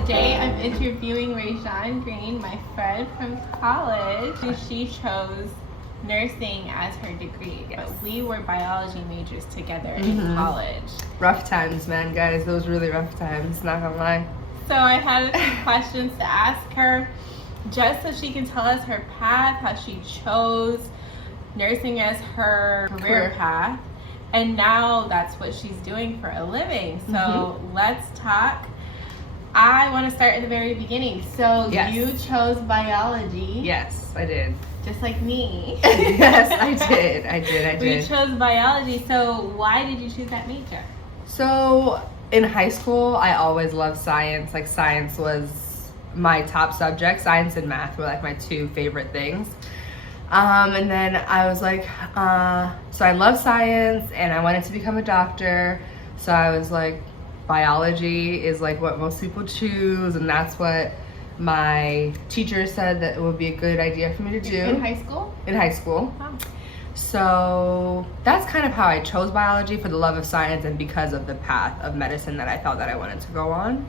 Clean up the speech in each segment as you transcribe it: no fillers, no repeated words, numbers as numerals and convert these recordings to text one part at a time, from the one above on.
Today I'm interviewing Rejeanne Greene, my friend from college. She chose nursing as her degree, but we were biology majors together in college. Rough times, man, guys. Those really rough times, not gonna lie. So I had a few questions to ask her, just so she can tell us her path, how she chose nursing as her career path, and now that's what she's doing for a living. So let's talk. I want to start at the very beginning. So you chose biology. Yes, I did. Just like me. Yes, I did. We chose biology. So why did you choose that major? So in high school, I always loved science. Like, science was my top subject. Science and math were like my two favorite things. And then I was like, so I love science and I wanted to become a doctor. So I was like, biology is like what most people choose, and that's what my teacher said that it would be a good idea for me to do. In high school? In high school. Wow. So that's kind of how I chose biology, for the love of science and because of the path of medicine that I felt that I wanted to go on.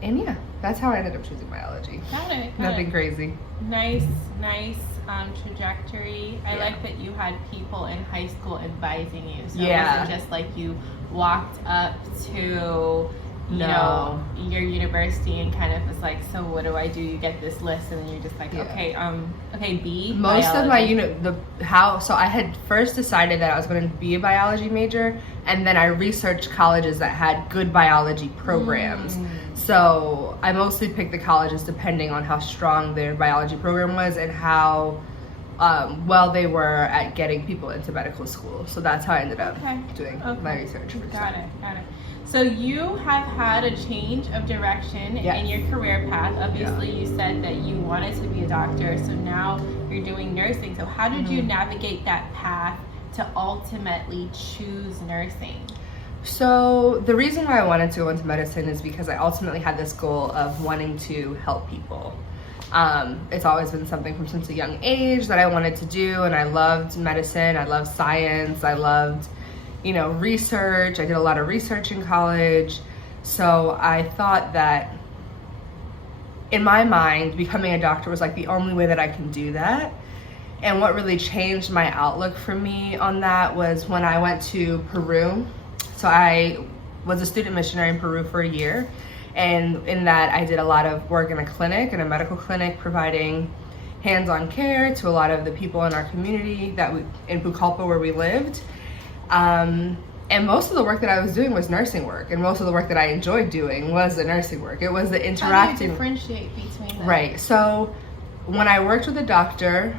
And yeah, that's how I ended up choosing biology. Got it. Nothing crazy. Nice trajectory. I like that you had people in high school advising you. So it wasn't just like you walked up to you know, your university and kind of was like, so what do I do? You get this list and then you're just like, okay, B. Most biology. Of my so I had first decided that I was going to be a biology major, and then I researched colleges that had good biology programs. So I mostly picked the colleges depending on how strong their biology program was and how well they were at getting people into medical school. So that's how I ended up doing my research. Got it. So you have had a change of direction in your career path. Obviously, you said that you wanted to be a doctor, so now you're doing nursing. So how did you navigate that path to ultimately choose nursing? So the reason why I wanted to go into medicine is because I ultimately had this goal of wanting to help people. It's always been something from since a young age that I wanted to do, and I loved medicine, I loved science, I loved research. I did a lot of research in college. So I thought that in my mind, becoming a doctor was like the only way that I can do that. And what really changed my outlook for me on that was when I went to Peru. So I was a student missionary in Peru for a year. And in that, I did a lot of work in a medical clinic, providing hands-on care to a lot of the people in our community in Pucallpa, where we lived. And most of the work that I was doing was nursing work, and most of the work that I enjoyed doing was the nursing work. It was the interacting. How do you differentiate between them? Right. So when I worked with a doctor,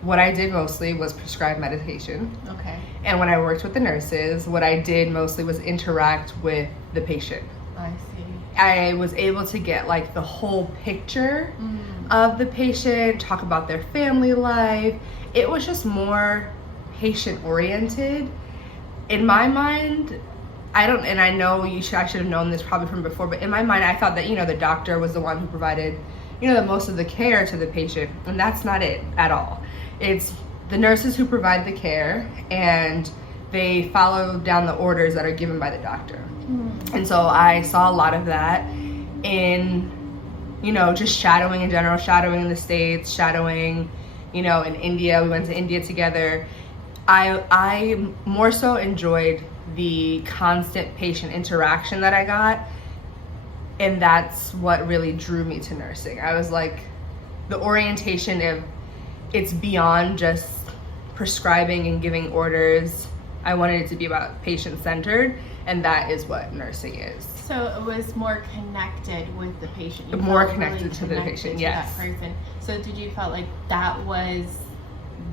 what I did mostly was prescribe medication. Okay. And when I worked with the nurses, what I did mostly was interact with the patient. I see. I was able to get like the whole picture of the patient, talk about their family life. It was just more patient oriented. In my mind, I know I should have known this probably from before, but in my mind I thought that the doctor was the one who provided the most of the care to the patient, and that's not it at all. It's the nurses who provide the care, and they follow down the orders that are given by the doctor. And so I saw a lot of that in just shadowing in general, shadowing in the States, shadowing in India. We went to India together. I more so enjoyed the constant patient interaction that I got, and that's what really drew me to nursing. I was like, the orientation of it's beyond just prescribing and giving orders. I wanted it to be about patient-centered, and that is what nursing is. So it was more connected with the patient. More connected to the patient, yes. That person. So did you felt like that was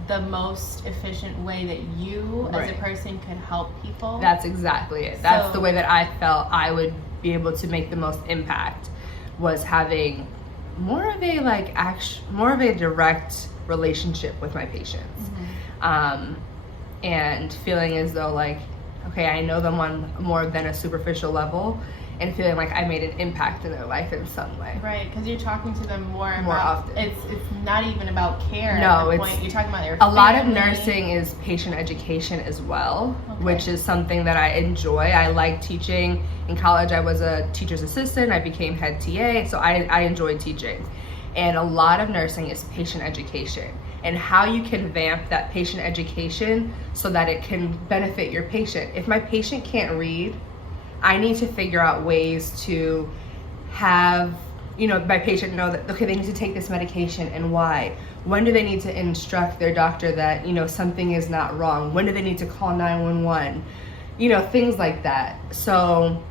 the most efficient way that you as a person could help people? That's exactly it. That's the way that I felt I would be able to make the most impact, was having more of a direct relationship with my patients. And feeling as though like okay, I know them on more than a superficial level, and feeling like I made an impact in their life in some way. Right, because you're talking to them more about, often. It's not even about care. No, at the point. You're talking about their a family. lot of nursing is patient education as well, which is something that I enjoy. I like teaching. In college, I was a teacher's assistant. I became head TA, so I enjoyed teaching. And a lot of nursing is patient education, and how you can vamp that patient education so that it can benefit your patient. If my patient can't read, I need to figure out ways to have, my patient know that, okay, they need to take this medication and why. When do they need to instruct their doctor that, something is not wrong? When do they need to call 911? Things like that. So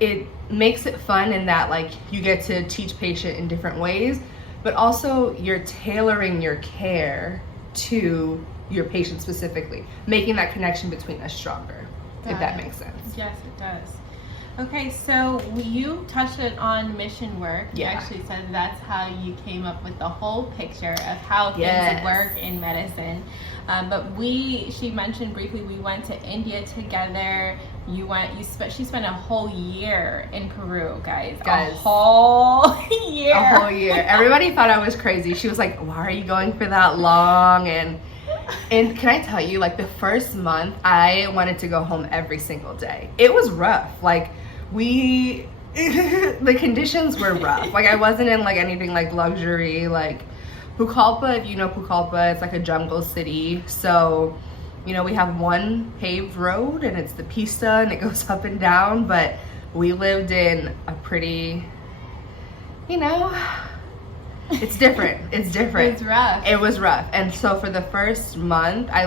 it makes it fun in that, like, you get to teach patient in different ways, but also you're tailoring your care to your patient specifically, making that connection between us stronger. If that makes sense. Yes, it does. Okay, so you touched it on mission work. Yeah. You actually said that's how you came up with the whole picture of how things work in medicine. But she mentioned briefly we went to India together. She spent a whole year in Peru, guys. A whole year. A whole year. Everybody thought I was crazy. She was like, why are you going for that long? And can I tell you, like, the first month, I wanted to go home every single day. It was rough. Like, the conditions were rough. Like, I wasn't in, like, anything like luxury. Like, Pucallpa, if you know Pucallpa, it's like a jungle city. So, we have one paved road, and it's the pista, and it goes up and down. But we lived in a pretty, it's different. It's different. It's rough. It was rough. And so for the first month, I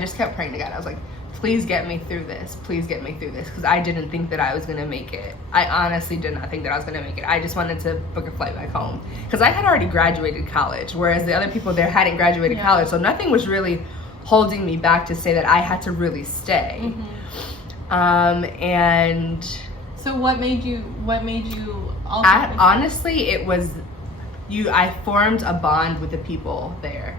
just kept praying to God. I was like, please get me through this. Please get me through this. Because I didn't think that I was going to make it. I honestly did not think that I was going to make it. I just wanted to book a flight back home. Because I had already graduated college, whereas the other people there hadn't graduated college. So nothing was really holding me back to say that I had to really stay. And so what made you also honestly, it was I formed a bond with the people there.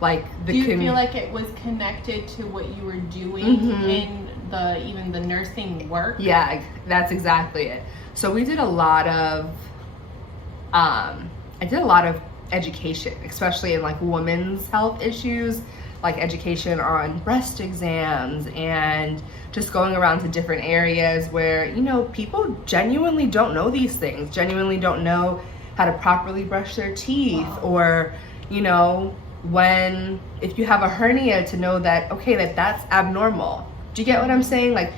Like, do you feel like it was connected to what you were doing in even the nursing work? Yeah, that's exactly it. So we did a lot of I did a lot of education, especially in like women's health issues, like education on breast exams, and just going around to different areas where, people genuinely don't know these things, genuinely don't know how to properly brush their teeth, or, if you have a hernia, to know that, okay, that's abnormal. Do you get what I'm saying? Like,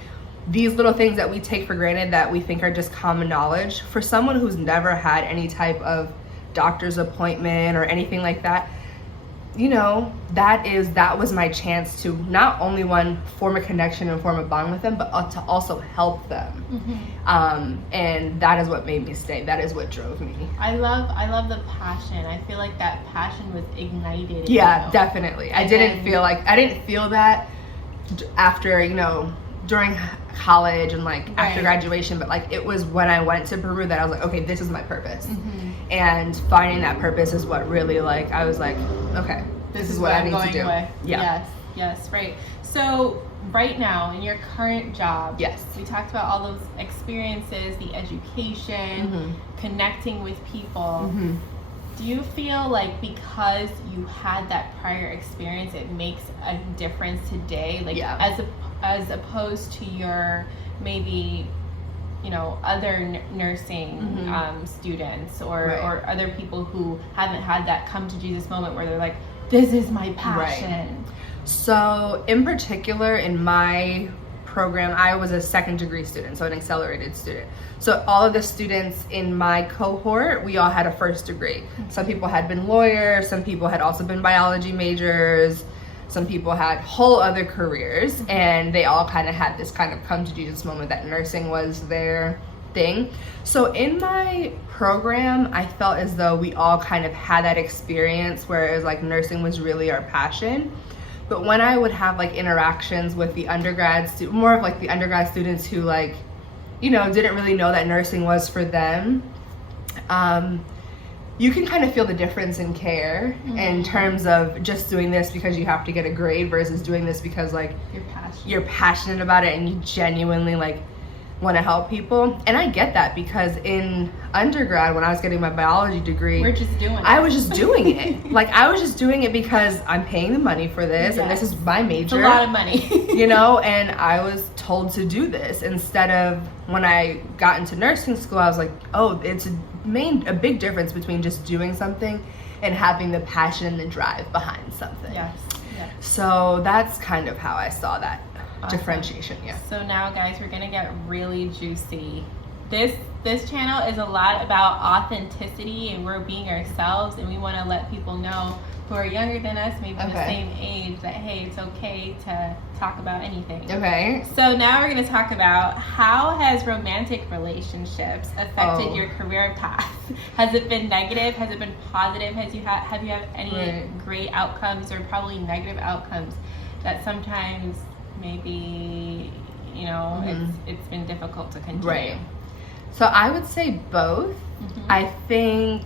these little things that we take for granted that we think are just common knowledge, for someone who's never had any type of doctor's appointment or anything like that, that was my chance to not only form a connection and form a bond with them, but to also help them. And that is what made me stay. That is what drove me. I love the passion. I feel like that passion was ignited. Yeah, definitely. I didn't feel that after, during college and like after graduation, but like it was when I went to Peru that I was like, okay, this is my purpose. And finding that purpose is what really, like, I was like, okay, this is what I need to do. Yeah. Yes, right. So right now in your current job, we talked about all those experiences, the education, connecting with people. Do you feel like because you had that prior experience, it makes a difference today? Like, as opposed to your maybe, other nursing students or other people who haven't had that come to Jesus moment where they're like, this is my passion. Right. So in particular, in my program, I was a second degree student, so an accelerated student. So all of the students in my cohort, we all had a first degree. Some people had been lawyers, some people had also been biology majors, some people had whole other careers, and they all kind of had this kind of come to Jesus moment that nursing was their thing. So in my program, I felt as though we all kind of had that experience where it was like nursing was really our passion. But when I would have like interactions with the undergrad more of like the undergrad students who like, didn't really know that nursing was for them, you can kind of feel the difference in care in terms of just doing this because you have to get a grade versus doing this because like you're passionate about it and you genuinely like want to help people. And I get that because in undergrad when I was getting my biology degree, I was just doing it. Like I was just doing it because I'm paying the money for this and this is my major. It's a lot of money. You know, and I was told to do this instead of when I got into nursing school, I was like, oh, it's a big difference between just doing something and having the passion and the drive behind something. Yes. So that's kind of how I saw that differentiation. Yeah. So now guys, we're gonna get really juicy. This channel is a lot about authenticity and we're being ourselves, and we want to let people know who are younger than us, maybe the same age, that hey, it's okay to talk about anything. Okay. So now we're going to talk about how has romantic relationships affected your career path? Has it been negative? Has it been positive? Have you had any great outcomes or probably negative outcomes that sometimes maybe, you know, it's been difficult to continue? Right. So I would say both. I think...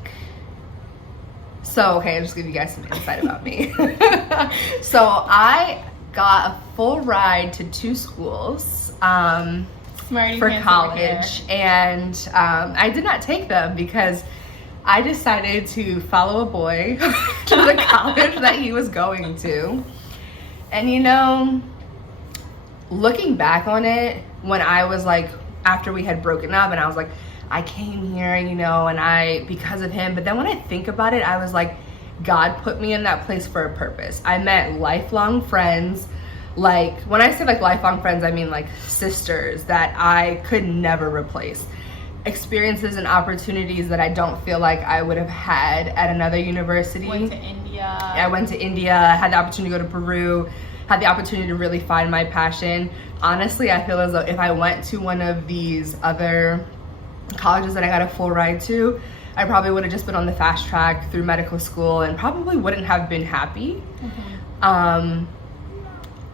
So, okay, I'll just give you guys some insight about me. So I got a full ride to 2 schools for college, and I did not take them because I decided to follow a boy to the college that he was going to. And you know, looking back on it, when I was like, after we had broken up and I was like, I came here, you know, and because of him. But then when I think about it, I was like, God put me in that place for a purpose. I met lifelong friends. Like, when I say like lifelong friends, I mean like sisters that I could never replace. Experiences and opportunities that I don't feel like I would have had at another university. Went to India. I went to India, had the opportunity to go to Peru, had the opportunity to really find my passion. Honestly, I feel as though if I went to one of these other colleges that I got a full ride to, I probably would have just been on the fast track through medical school and probably wouldn't have been happy.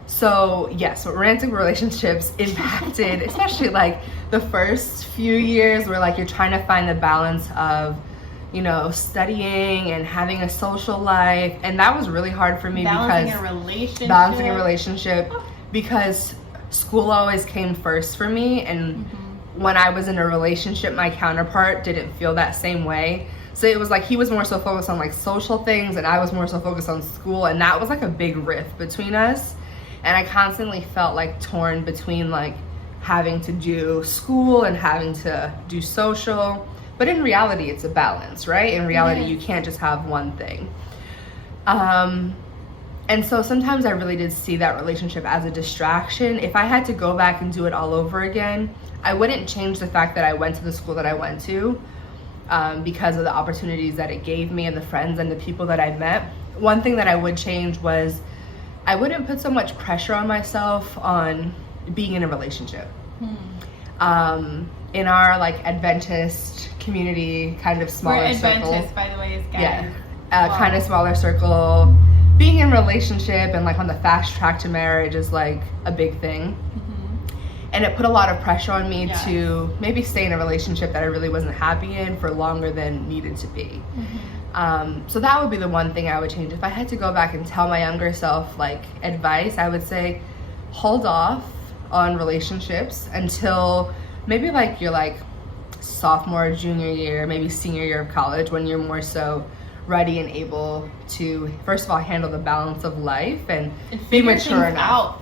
So yes, romantic relationships impacted, especially like the first few years where like you're trying to find the balance of, you know, studying and having a social life. And that was really hard for me balancing a relationship because school always came first for me. And when I was in a relationship, my counterpart didn't feel that same way. So it was like he was more so focused on like social things and I was more so focused on school, and that was like a big rift between us. And I constantly felt like torn between like having to do school and having to do social. But in reality, it's a balance, right? In reality, you can't just have one thing. And so sometimes I really did see that relationship as a distraction. If I had to go back and do it all over again, I wouldn't change the fact that I went to the school that I went to because of the opportunities that it gave me and the friends and the people that I met. One thing that I would change was I wouldn't put so much pressure on myself on being in a relationship. In our like Adventist community, kind of smaller circle. Adventist, by the way, is guys. Yeah, kind of smaller circle. Being in a relationship and like on the fast track to marriage is like a big thing. And it put a lot of pressure on me to maybe stay in a relationship that I really wasn't happy in for longer than needed to be. So that would be the one thing I would change. If I had to go back and tell my younger self like advice, I would say hold off on relationships until maybe like your like sophomore, junior year, maybe senior year of college, when you're more so ready and able to, first of all, handle the balance of life and be mature enough.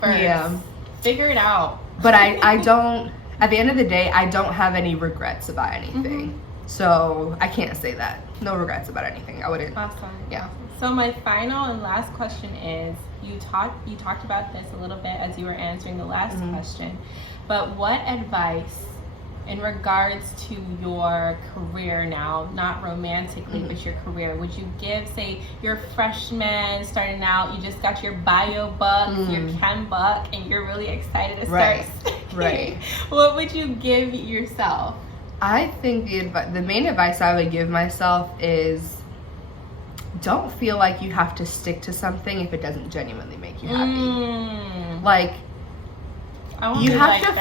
Figure it out. But I don't, at the end of the day, I don't have any regrets about anything. So I can't say that. No regrets about anything. I wouldn't. Awesome. Yeah. So my final and last question is, you talked about this a little bit as you were answering the last question, but what advice in regards to your career now, not romantically, but your career, would you give, say, your freshman starting out, you just got your bio book, your chem book, and you're really excited to start studying. What would you give yourself? I think the main advice I would give myself is don't feel like you have to stick to something if it doesn't genuinely make you happy. Like, you have to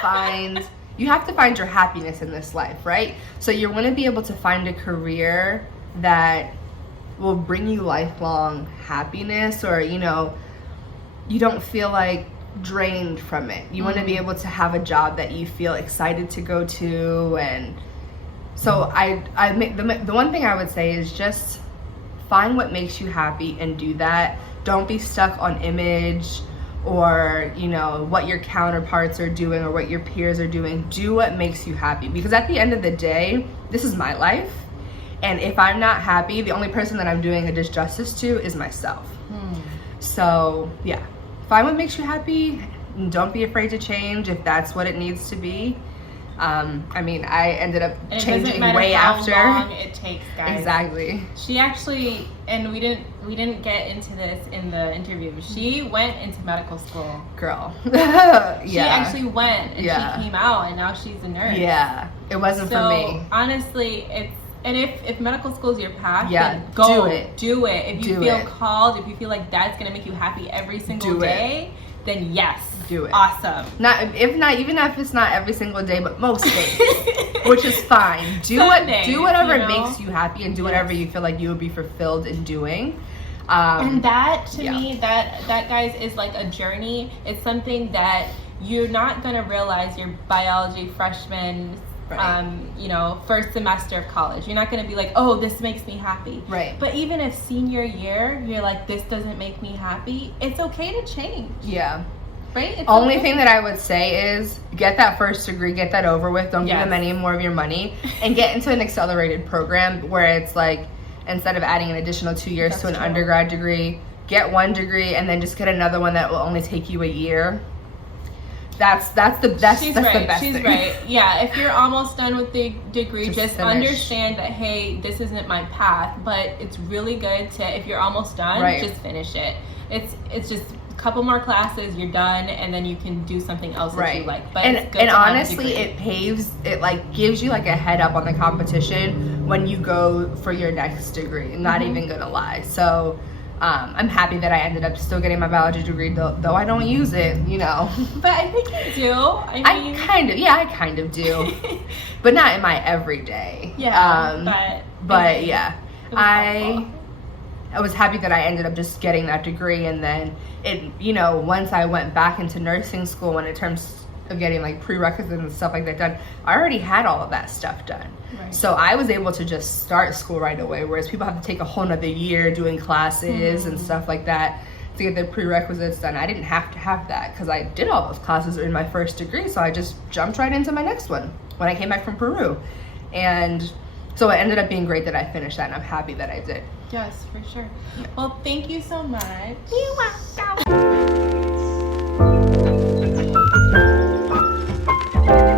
find you have to find your happiness in this life, right? So you want to be able to find a career that will bring you lifelong happiness, or you don't feel like drained from it. You want to be able to have a job that you feel excited to go to. And so the one thing I would say is just find what makes you happy and do that. Don't be stuck on image or what your counterparts are doing or what your peers are doing. Do what makes you happy, because at the end of the day, this is my life, and if I'm not happy, the only person that I'm doing a disjustice to is myself. So yeah, find what makes you happy and don't be afraid to change if that's what it needs to be. I ended up changing way after. How long it takes, guys. Exactly. She actually, and we didn't get into this in the interview. She went into medical school. Girl. She actually went, and she came out, and now she's a nurse. Yeah, it wasn't for me. Honestly, if medical school is your path, then do it. If you feel called, if you feel like that's gonna make you happy every single day, then yes, do it. Awesome. Even if it's not every single day, but most days, which is fine. Do whatever makes you happy, and do whatever you feel like you would be fulfilled in doing. And that to me, that guys is like a journey. It's something that you're not gonna realize your biology freshman. First semester of college. You're not going to be like, oh, this makes me happy. Right. But even if senior year, you're like, this doesn't make me happy, it's okay to change. Yeah. Right? It's Only thing that I would say is get that first degree, get that over with. Don't give them any more of your money, and get into an accelerated program where it's like, instead of adding an additional 2 years to an undergrad degree, get one degree and then just get another one that will only take you a year. That's the best. She's thing. Right. Yeah. If you're almost done with the degree, just understand that, hey, this isn't my path, but it's really good to, if you're almost done, just finish it. It's just a couple more classes, you're done, and then you can do something else that you like. But and honestly, it like gives you like a head up on the competition when you go for your next degree. I'm not even gonna lie. So. I'm happy that I ended up still getting my biology degree, though I don't use it, But I think you do. I kind of do, but not in my everyday. Yeah, but yeah, I was happy that I ended up just getting that degree, and then once I went back into nursing school, when in terms of getting like prerequisites and stuff like that done, I already had all of that stuff done. Right. So I was able to just start school right away, whereas people have to take a whole nother year doing classes and stuff like that to get their prerequisites done. I didn't have to have that because I did all those classes in my first degree, so I just jumped right into my next one when I came back from Peru. And so it ended up being great that I finished that, and I'm happy that I did. Yes, for sure. Well, thank you so much. You're welcome.